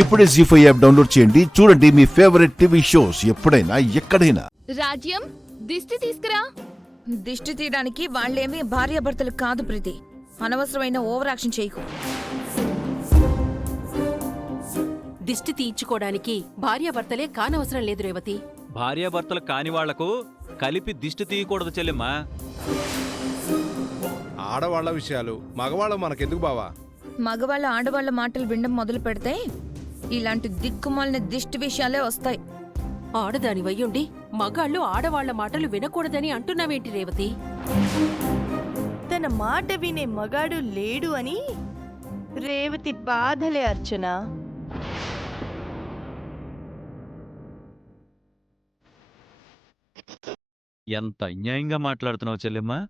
ఇప్పుడే జీ5 app download చేయండి. చూడండి మీ ఫేవరెట్ టీవీ షోస్ ఎప్పుడైనా ఎక్కడైనా. రాజ్యం దిష్టి తీసుకురా. దిష్టి తీయడానికి వాళ్ళేమీ భార్యాభర్తలు కాదు ప్రీతి. అనవసరమైన ఓవర్ యాక్షన్ చేయకు. దిష్టి తీయించుకోవడానికి భార్యాభర్తలే కానవసరం లేదు రేవతి. భార్యాభర్తలు కాని వాళ్లకు కలిపి దిష్టి తీయకూడదు చెల్లెమ్మా. ఆడవాళ్ల విషయాలు మగవాళ్ళు మనకెందుకు బావా? మగవాళ్ళ ఆడవాళ్ల మాటలు వినడం మొదలు పెడితే ఇలాంటి దిక్కుమాలిన దిష్టి విషయాలే వస్తాయి. ఆడదాని వయ్యుండి మగాళ్ళు ఆడవాళ్ల మాటలు వినకూడదని అంటున్నావేంటి రేవతి? తన మాట వినే మగాడు లేడు అని రేవతి బాధలే అర్చన. ఎంత అన్యాయంగా మాట్లాడుతున్నావు చెల్లెమ్మా.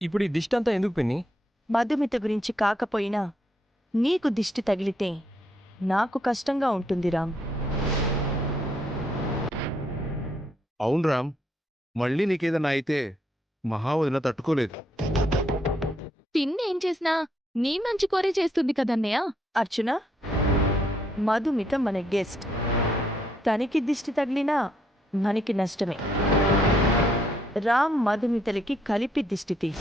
ఇప్పుడు ఈ దిష్టి అంతా ఎందుకు పిన్ని? మధుమిత గురించి కాకపోయినా నీకు దిష్టి తగిలితే నాకు కష్టంగా ఉంటుంది రామ్. అవును రామ్, మళ్ళీ నీకేదన్నా అయితే మహావదిన తట్టుకోలేదు. పిన్ని ఏం చేసినా నీ మంచి కోరే చేస్తుంది కదన్నయ్య. అర్చన, మధుమిత మన గెస్ట్. తనకి దిష్టి తగిలినా మనకి నష్టమే. రామ్ మధుమితలకి కలిపి దిష్టి తీ.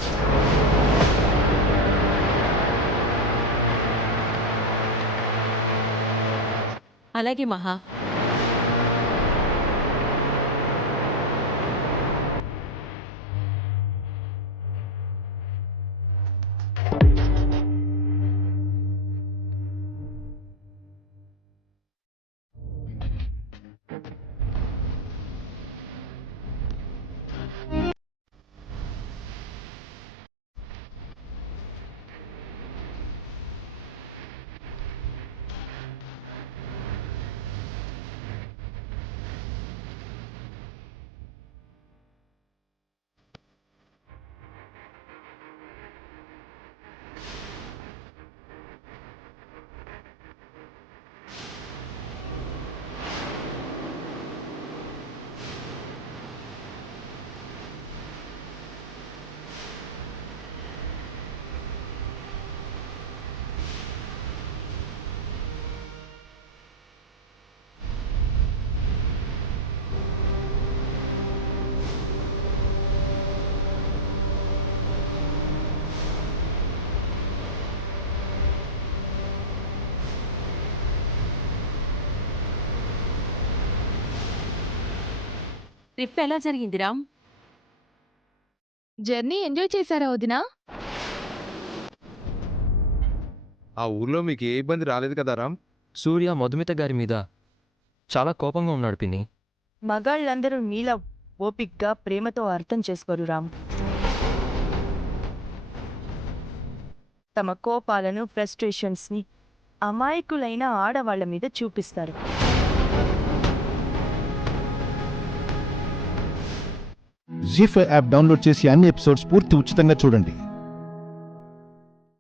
అలాగే మహా. ట్రిప్ ఎలా జరిగింది రామ్? జర్నీ ఎంజాయ్ చేశారా వదినా? ఆ ఊర్లో మీకు ఏ ఇబ్బంది రాలేదు కదా రామ్? సూర్య మధుమిత గారి మీద చాలా కోపంగా ఉన్నాడు పిన్ని. మగాళ్ళందరూ నీలా ఓపిగ్గా ప్రేమతో అర్థం చేసుకోరు రామ్. తమ కోపాలను, ఫ్రస్ట్రేషన్స్ని అమాయకులైన ఆడవాళ్ల మీద చూపిస్తారు. జీ5 యాప్ డౌన్లోడ్ చేసి అన్ని ఎపిసోడ్స్ పూర్తి ఉచితంగా చూడండి.